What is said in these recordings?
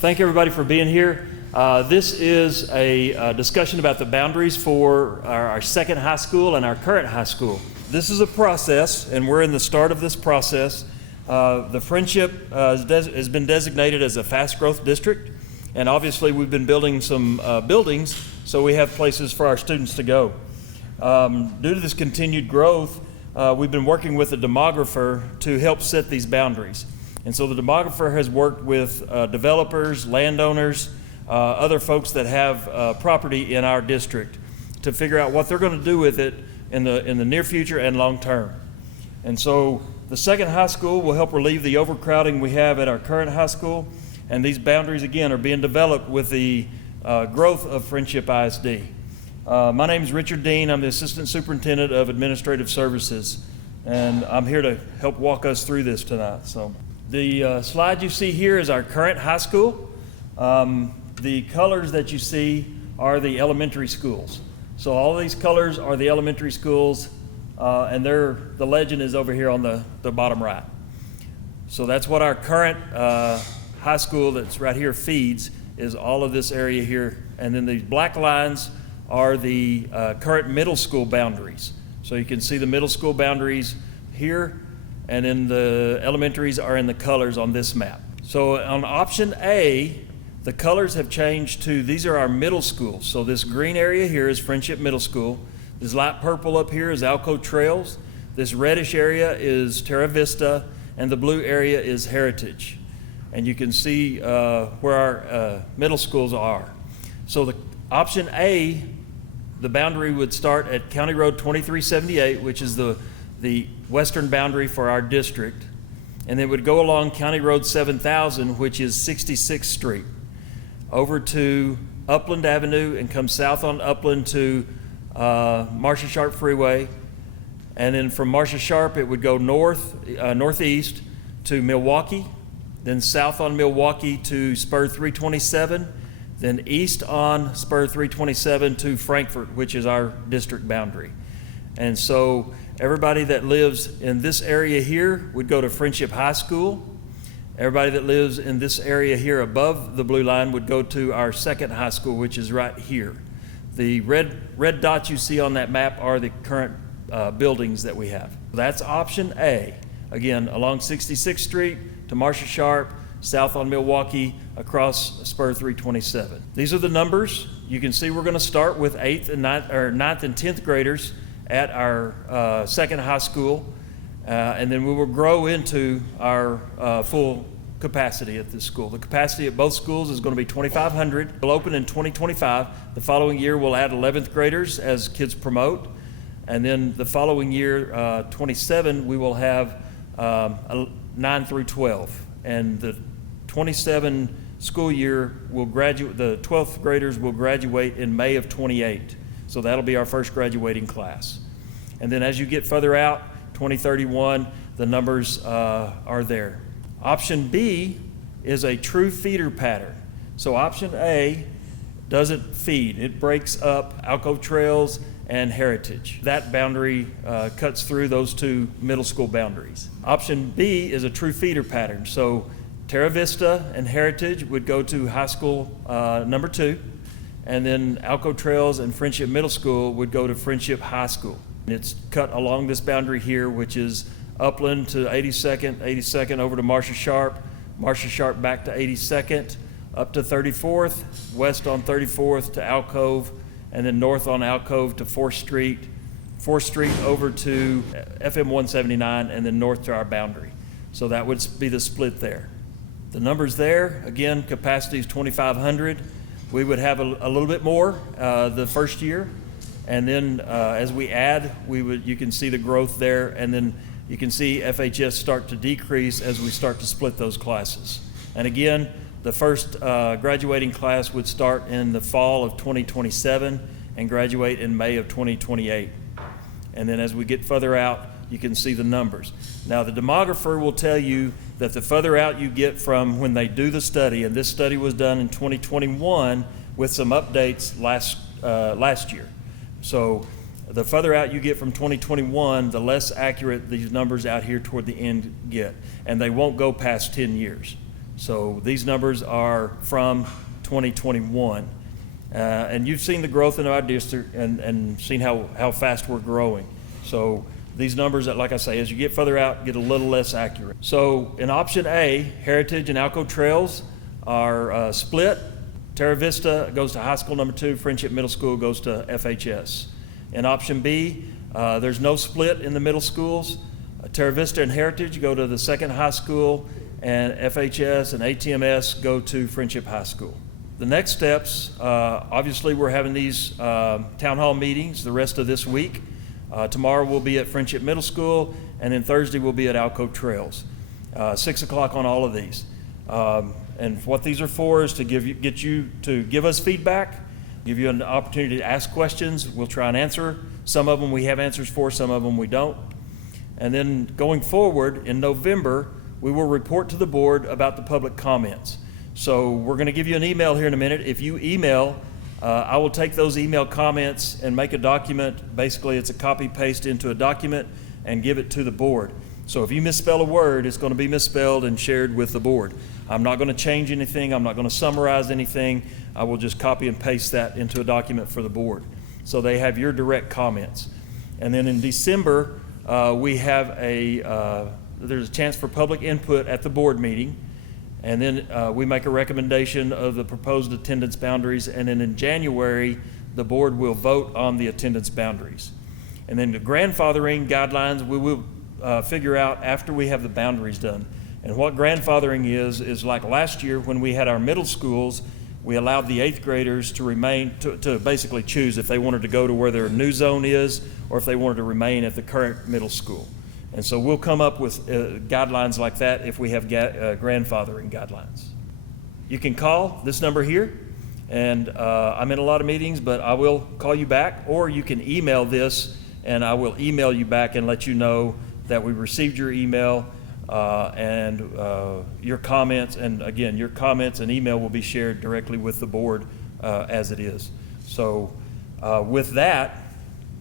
Thank everybody for being here. This is a discussion about the boundaries for our second high school and our current high school. This is a process, and we're in the start of this process. The Frenship has been designated as a fast growth district, and obviously we've been building some buildings, so we have places for our students to go. Due to this continued growth, we've been working with a demographer to help set these boundaries. And so the demographer has worked with developers, landowners, other folks that have property in our district to figure out what they're going to do with it in the near future and long term. And so the second high school will help relieve the overcrowding we have at our current high school, and these boundaries again are being developed with the growth of Frenship ISD. My name is Richard Dean. I'm the Assistant Superintendent of Administrative Services, and I'm here to help walk us through this tonight. So the slide you see here is our current high school. The colors that you see are the elementary schools. So all these colors are the elementary schools, and the legend is over here on the bottom right. So that's what our current high school that's right here feeds, is all of this area here. And then these black lines are the current middle school boundaries. So you can see the middle school boundaries here, and then the elementaries are in the colors on this map. So on option A, the colors have changed to, these are our middle schools. So this green area here is Frenship Middle School. This light purple up here is Alcove Trails. This reddish area is Terra Vista, and the blue area is Heritage. And you can see where our middle schools are. So the option A, the boundary would start at County Road 2378, which is the western boundary for our district, and it would go along County Road 7000, which is 66th Street, over to Upland Avenue and come south on Upland to Marcia Sharp Freeway, and then from Marcia Sharp it would go northeast to Milwaukee, then south on Milwaukee to Spur 327, then east on Spur 327 to Frankfort, which is our district boundary. And so everybody that lives in this area here would go to Frenship High School. Everybody that lives in this area here above the blue line would go to our second high school, which is right here. The red dots you see on that map are the current buildings that we have. That's option A. Again, along 66th Street to Marcia Sharp, south on Milwaukee, across Spur 327. These are the numbers. You can see we're going to start with 9th and 10th graders at our second high school, and then we will grow into our full capacity at this school. The capacity at both schools is going to be 2,500. We'll open in 2025. The following year we'll add 11th graders as kids promote, and then the following year, 27, we will have 9 through 12. And the 27 school year will graduate, the 12th graders will graduate in May of 28. So that'll be our first graduating class. And then as you get further out, 2031, the numbers are there. Option B is a true feeder pattern. So option A doesn't feed. It breaks up Alcove Trails and Heritage. That boundary cuts through those two middle school boundaries. Option B is a true feeder pattern. So Terra Vista and Heritage would go to high school number 2, and then Alcove Trails and Frenship Middle School would go to Frenship High School. And it's cut along this boundary here, which is Upland to 82nd, 82nd over to Marcia Sharp back to 82nd, up to 34th, west on 34th to Alcove, and then north on Alcove to 4th Street over to FM 179, and then north to our boundary. So that would be the split there. The numbers there, again, capacity is 2,500. We would have a little bit more the first year, and then as we add, you can see the growth there, and then you can see FHS start to decrease as we start to split those classes. And again, the first graduating class would start in the fall of 2027 and graduate in May of 2028. And then as we get further out, you can see the numbers. Now the demographer will tell you that the further out you get from when they do the study, and this study was done in 2021 with some updates last year. So the further out you get from 2021, the less accurate these numbers out here toward the end get. And they won't go past 10 years. So these numbers are from 2021. And you've seen the growth in our district and seen how fast we're growing. So these numbers, like I say, as you get further out, get a little less accurate. So in option A, Heritage and Alco Trails are split. Terra Vista goes to high school number 2, Friendship Middle School goes to FHS. In option B, there's no split in the middle schools. Terra Vista and Heritage go to the second high school, and FHS and ATMS go to Friendship High School. The next steps, obviously we're having these town hall meetings the rest of this week. Tomorrow we'll be at Friendship Middle School, and then Thursday we'll be at Alco Trails. 6 o'clock on all of these. And what these are for is to get you to give us feedback, give you an opportunity to ask questions. We'll try and answer. Some of them we have answers for, some of them we don't. And then going forward in November, we will report to the board about the public comments. So we're going to give you an email here in a minute. If you email, I will take those email comments and make a document. Basically, it's a copy paste into a document and give it to the board. So if you misspell a word, it's going to be misspelled and shared with the board. I'm not going to change anything. I'm not going to summarize anything. I will just copy and paste that into a document for the board. So they have your direct comments. And then in December, we have there's a chance for public input at the board meeting. And then we make a recommendation of the proposed attendance boundaries. And then in January, the board will vote on the attendance boundaries. And then the grandfathering guidelines, we will figure out after we have the boundaries done. And what grandfathering is like last year when we had our middle schools, we allowed the 8th graders to remain, to basically choose if they wanted to go to where their new zone is or if they wanted to remain at the current middle school. And so we'll come up with guidelines like that if we have grandfathering guidelines. You can call this number here, and I'm in a lot of meetings, but I will call you back, or you can email this, and I will email you back and let you know that we received your email and your comments. And again, your comments and email will be shared directly with the board as it is. So with that,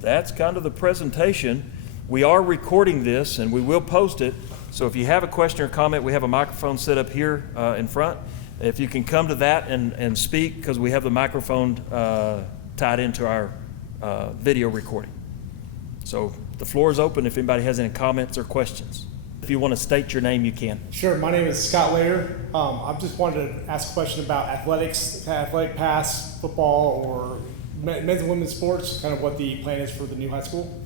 that's kind of the presentation. We are recording this and we will post it. So if you have a question or comment, we have a microphone set up here in front. If you can come to that and speak, because we have the microphone tied into our video recording. So the floor is open if anybody has any comments or questions. If you want to state your name, you can. Sure. My name is Scott Lader. I just wanted to ask a question about athletics, athletic pass, football, or men's and women's sports, kind of what the plan is for the new high school.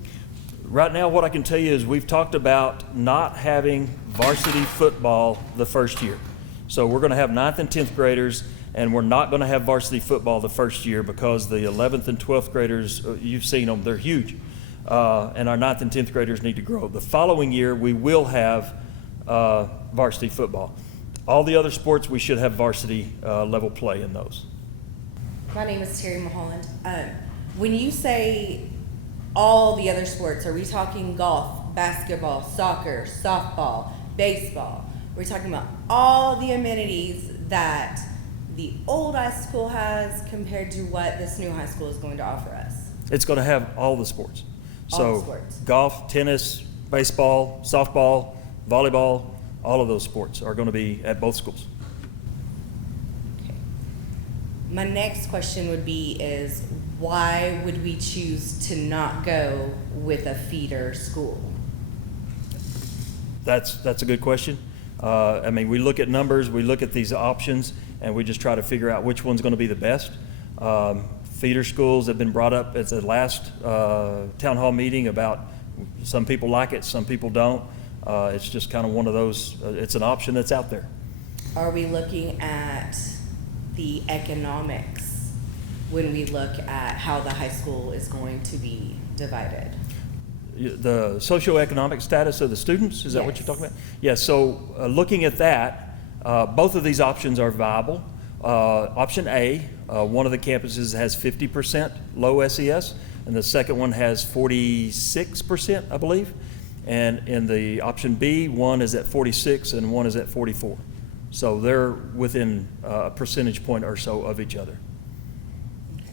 Right now, what I can tell you is we've talked about not having varsity football the first year. So we're going to have 9th and 10th graders, and we're not going to have varsity football the first year because the 11th and 12th graders, you've seen them, they're huge. And our 9th and 10th graders need to grow. The following year, we will have varsity football. All the other sports, we should have varsity level play in those. My name is Terry Mulholland. When you say all the other sports, are we talking golf, basketball, soccer, softball, baseball? We're talking about all the amenities that the old high school has compared to what this new high school is going to offer us. It's going to have all the sports. All the sports. Golf, tennis, baseball, softball, volleyball, all of those sports are going to be at both schools. Okay. My next question would be is why would we choose to not go with a feeder school? That's a good question. I mean, we look at numbers, we look at these options, and we just try to figure out which one's going to be the best. Feeder schools have been brought up at the last town hall meeting about some people like it, some people don't. It's just kind of one of those, it's an option that's out there. Are we looking at the economics when we look at how the high school is going to be divided? The socioeconomic status of the students, is that what you're talking about? Yeah, so looking at that, both of these options are viable. Option A, one of the campuses has 50% low SES, and the second one has 46%, I believe. And in the option B, one is at 46 and one is at 44. So they're within a percentage point or so of each other. Okay.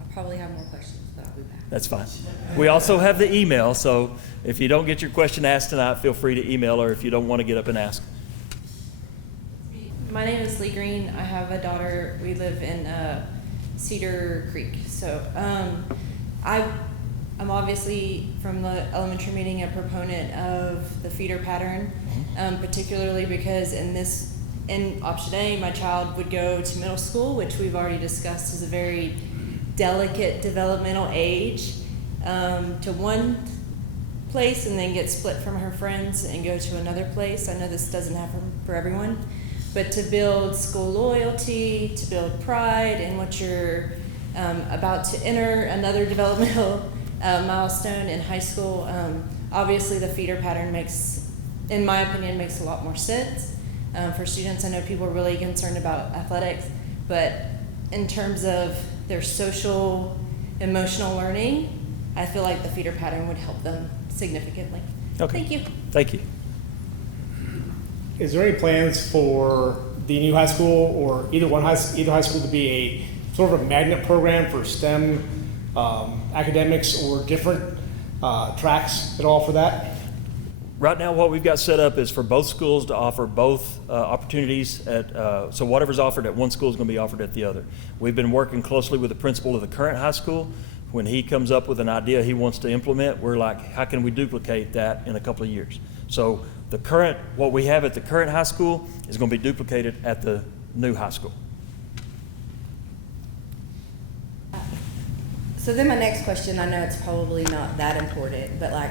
I'll probably have more questions, but I'll be back. That's fine. We also have the email, so if you don't get your question asked tonight, feel free to email her if you don't want to get up and ask. My name is Lee Green. I have a daughter. We live in Cedar Creek. So I'm obviously from the elementary meeting a proponent of the feeder pattern, particularly because in option A, my child would go to middle school, which we've already discussed is a very delicate developmental age, to one place and then get split from her friends and go to another place. I know this doesn't happen for everyone, but to build school loyalty, to build pride in what you're about to enter another developmental milestone in high school, obviously the feeder pattern in my opinion, makes a lot more sense for students. I know people are really concerned about athletics, but in terms of their social, emotional learning, I feel like the feeder pattern would help them significantly. Okay. Thank you. Thank you. Is there any plans for the new high school or either high school to be a sort of a magnet program for STEM academics or different tracks at all for that? Right now, what we've got set up is for both schools to offer both opportunities at, so whatever's offered at one school is going to be offered at the other. We've been working closely with the principal of the current high school. When he comes up with an idea he wants to implement, we're like, how can we duplicate that in a couple of years? So what we have at the current high school is going to be duplicated at the new high school. So then my next question, I know it's probably not that important, but like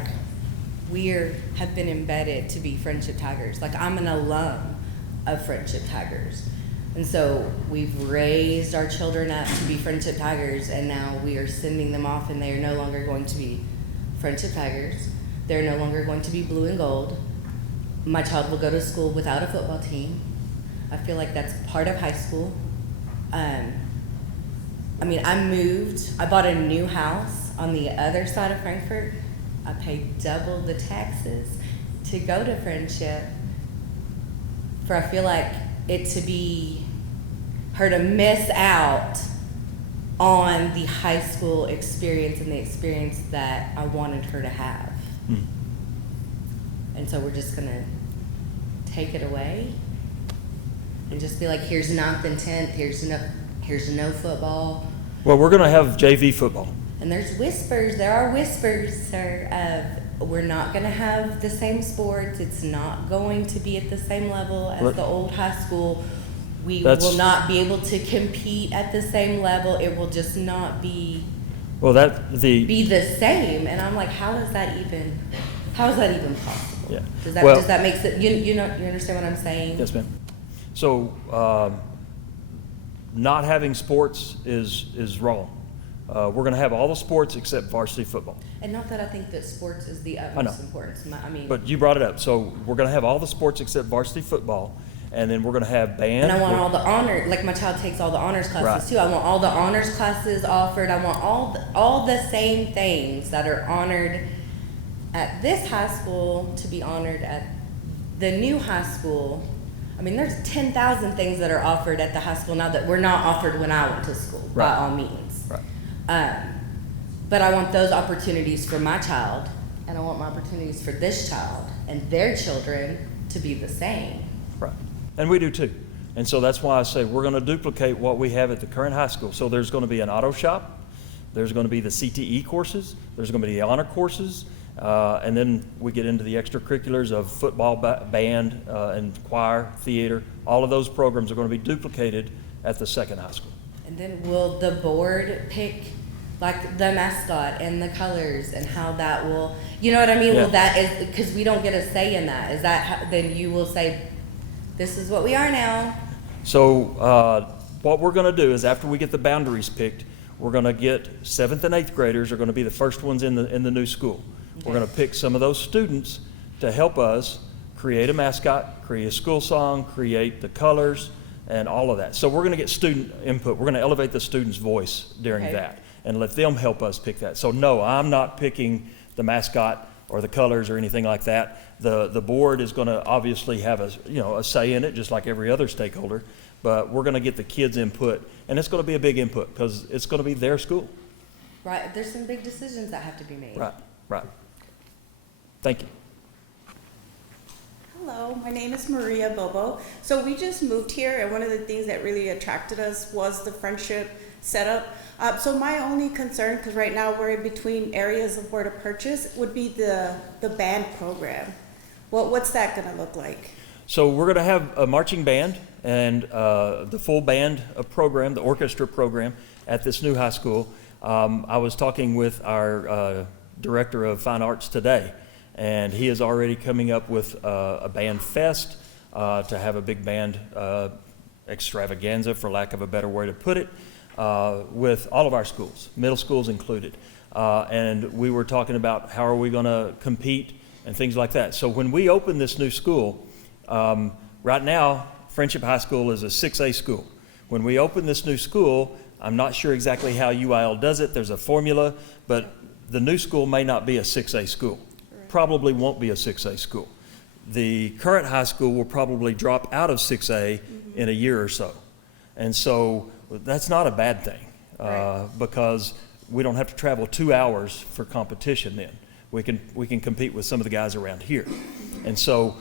have been embedded to be Frenship Tigers. Like I'm an alum of Frenship Tigers. And so we've raised our children up to be Frenship Tigers, and now we are sending them off and they are no longer going to be Frenship Tigers. They're no longer going to be blue and gold. My child will go to school without a football team. I feel like that's part of high school. I bought a new house on the other side of Frankfurt. I paid double the taxes to go to Frenship. I feel like it to be her to miss out on the high school experience and the experience that I wanted her to have. And so we're just gonna take it away and just be like, here's 9th and 10th, here's no football. Well, we're going to have JV football. And there are whispers, sir, of we're not going to have the same sports. It's not going to be at the same level as the old high school. We will not be able to compete at the same level. It will just not be the same. And I'm like, how is that even possible? Yeah. Does that make sense? You understand what I'm saying? Yes, ma'am. So not having sports is wrong. We're going to have all the sports except varsity football. And not that I think that sports is the utmost importance. But you brought it up. So we're going to have all the sports except varsity football, and then we're going to have band. And I want all the honor, like my child takes all the honors classes too. I want all the honors classes offered. I want all the same things that are honored at this high school to be honored at the new high school. I mean, there's 10,000 things that are offered at the high school now that were not offered when I went to school, by all means. Right. But I want those opportunities for my child, and I want my opportunities for this child and their children to be the same. Right. And we do too. And so that's why I say we're going to duplicate what we have at the current high school. So there's going to be an auto shop. There's going to be the CTE courses. There's going to be the honor courses. And then we get into the extracurriculars of football, band, and choir, theater. All of those programs are going to be duplicated at the second high school. And then will the board pick like the mascot and the colors and how that will, you know what I mean? Yeah. Well, that is, because we don't get a say in that. Is that how, then you will say, this is what we are now? So what we're going to do is after we get the boundaries picked, we're going to get 7th and 8th graders are going to be the first ones in the new school. Okay. We're going to pick some of those students to help us create a mascot, create a school song, create the colors, and all of that. So we're going to get student input. We're going to elevate the student's voice during that and let them help us pick that. So no, I'm not picking the mascot or the colors or anything like that. The board is going to obviously have a say in it, just like every other stakeholder. But we're going to get the kids' input, and it's going to be a big input because it's going to be their school. Right. There's some big decisions that have to be made. Right. Thank you. How Hello, my name is Maria Bobo. So we just moved here, and one of the things that really attracted us was the Friendship setup. So my only concern, because right now we're in between areas of where to purchase, would be the band program. What's that going to look like? So we're going to have a marching band and the full band program, the orchestra program at this new high school. I was talking with our director of fine arts today, and he is already coming up with a band fest to have a big band extravaganza, for lack of a better way to put it, with all of our schools, middle schools included. And we were talking about how are we going to compete and things like that. So when we open this new school, right now, Frenship High School is a 6A school. When we open this new school, I'm not sure exactly how UIL does it. There's a formula, but the new school may not be a 6A school. Probably won't be a 6A school. The current high school will probably drop out of 6A in a year or so. And so that's not a bad thing because we don't have to travel 2 hours for competition then. We can compete with some of the guys around here. And so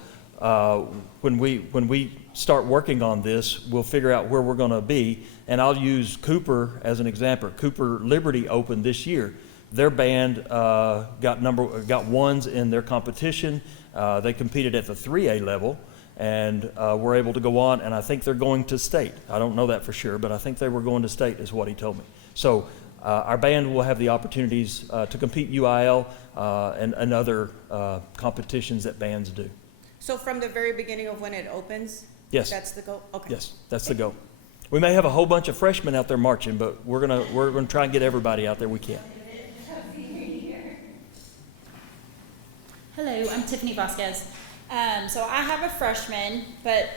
when we start working on this, we'll figure out where we're going to be. And I'll use Cooper as an example. Cooper Liberty opened this year. Their band got ones in their competition. They competed at the 3A level and were able to go on. And I think they're going to state. I don't know that for sure, but I think they were going to state is what he told me. So our band will have the opportunities to compete UIL and other competitions that bands do. So from the very beginning of when it opens? Yes. That's the goal? Okay. Yes, that's the goal. We may have a whole bunch of freshmen out there marching, but we're gonna try and get everybody out there we can. Hello, I'm Tiffany Vasquez. So I have a freshman, but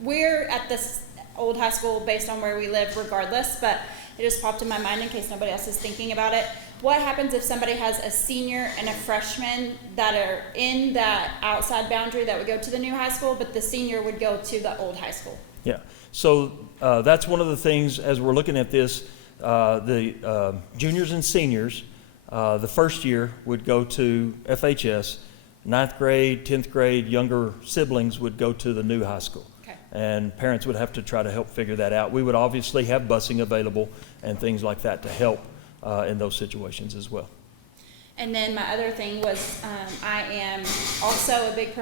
we're at this old high school based on where we live regardless, but it just popped in my mind in case nobody else is thinking about it. What happens if somebody has a senior and a freshman that are in that outside boundary that would go to the new high school, but the senior would go to the old high school? Yeah, so that's one of the things as we're looking at this, the juniors and seniors, the first year would go to FHS, 9th grade, 10th grade, younger siblings would go to the new high school. Okay. And parents would have to try to help figure that out. We would obviously have busing available and things like that to help in those situations as well. And then my other thing was I am also a big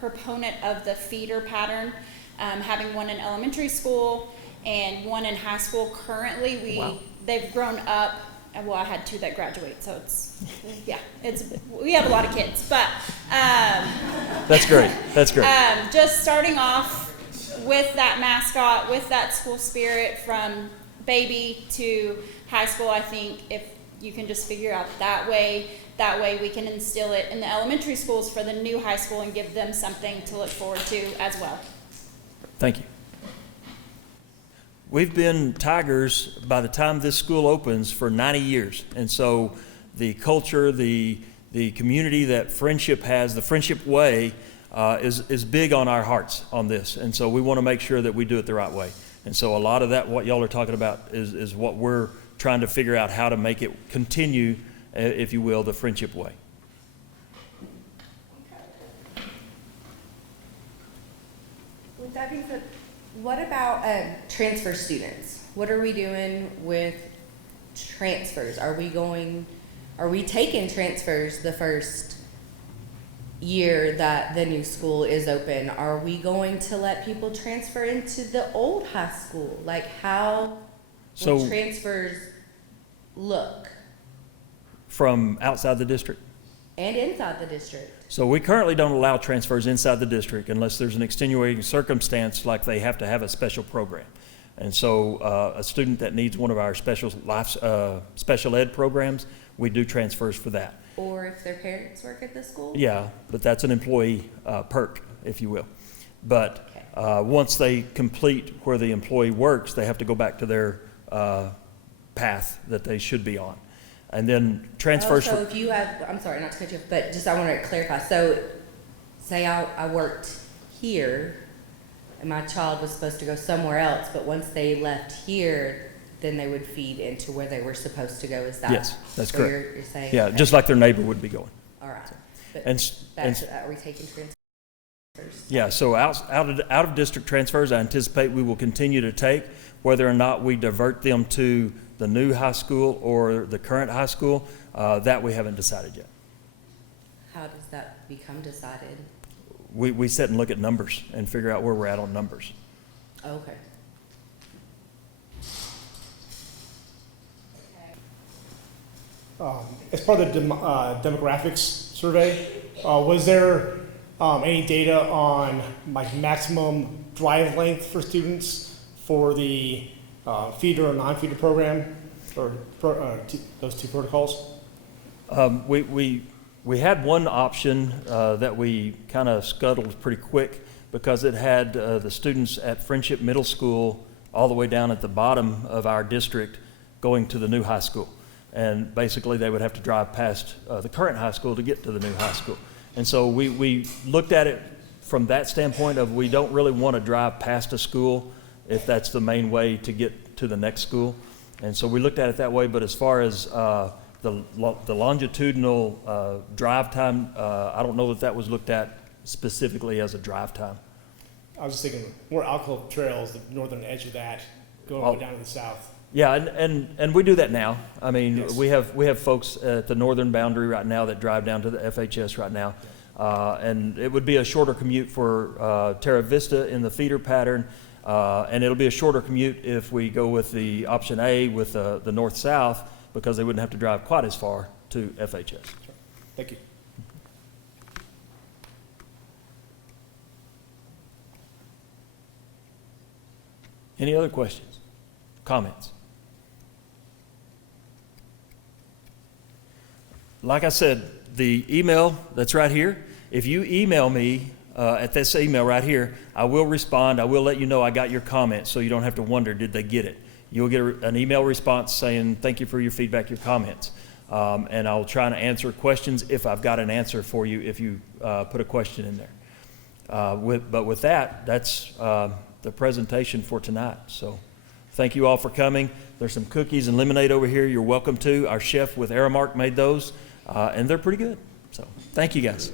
proponent of the feeder pattern, having one in elementary school and one in high school. Currently, they've grown up. Well, I had 2 that graduate, so we have a lot of kids, but That's great. That's great. Just starting off with that mascot, with that school spirit from baby to high school. I think if you can just figure out that way we can instill it in the elementary schools for the new high school and give them something to look forward to as well. Thank you. We've been Tigers by the time this school opens for 90 years. And so the culture, the community that Friendship has, the Friendship way, is big on our hearts on this. And so we want to make sure that we do it the right way. And so a lot of that, what y'all are talking about, is what we're trying to figure out how to make it continue, if you will, the Friendship way. With that being said, what about transfer students? What are we doing with transfers? Are we taking transfers the first year that the new school is open? Are we going to let people transfer into the old high school? Like, how will transfers look? From outside the district? And inside the district? So we currently don't allow transfers inside the district unless there's an extenuating circumstance, like they have to have a special program. And so a student that needs one of our special ed programs, we do transfers for that. Or if their parents work at the school? Yeah, but that's an employee perk, if you will. But once they complete where the employee works, they have to go back to their path that they should be on. And then transfers. So if you have, I'm sorry, not to cut you off, but just I want to clarify. So say I worked here and my child was supposed to go somewhere else, but once they left here, then they would feed into where they were supposed to go. Is that? Yes, that's what correct. You're saying? Yeah, Okay. just like their neighbor would be going. All right. But And are we taking transfers? Yeah, so out of district transfers, I anticipate we will continue to take. Whether or not we divert them to the new high school or the current high school, that we haven't decided yet. How does that become decided? We sit and look at numbers and figure out where we're at on numbers. Okay. As part of the demographics survey, was there any data on like maximum drive length for students for the feeder or non-feeder program, or those two protocols? We had one option that we kind of scuttled pretty quick because it had the students at Frenship Middle School all the way down at the bottom of our district going to the new high school. And basically they would have to drive past the current high school to get to the new high school. And so we looked at it from that standpoint of we don't really want to drive past a school if that's the main way to get to the next school. And so we looked at it that way, but as far as the longitudinal drive time, I don't know that that was looked at specifically as a drive time. I was just thinking more alcove trails, the northern edge of that, going all the way down to the south. Yeah, and we do that now. I mean, Yes. we have folks at the northern boundary right now that drive down to the FHS right now. And it would be a shorter commute for Terra Vista in the feeder pattern. And it'll be a shorter commute if we go with the option A with the north-south, because they wouldn't have to drive quite as far to FHS. Thank you. Any other questions, comments? Like I said, the email that's right here, if you email me at this email right here, I will respond. I will let you know I got your comment, so you don't have to wonder, did they get it? You'll get an email response saying, thank you for your feedback, your comments. And I'll try to answer questions if I've got an answer for you if you put a question in there. But with that, that's the presentation for tonight. So thank you all for coming. There's some cookies and lemonade over here. You're welcome to. Our chef with Aramark made those, and they're pretty good. So thank you guys.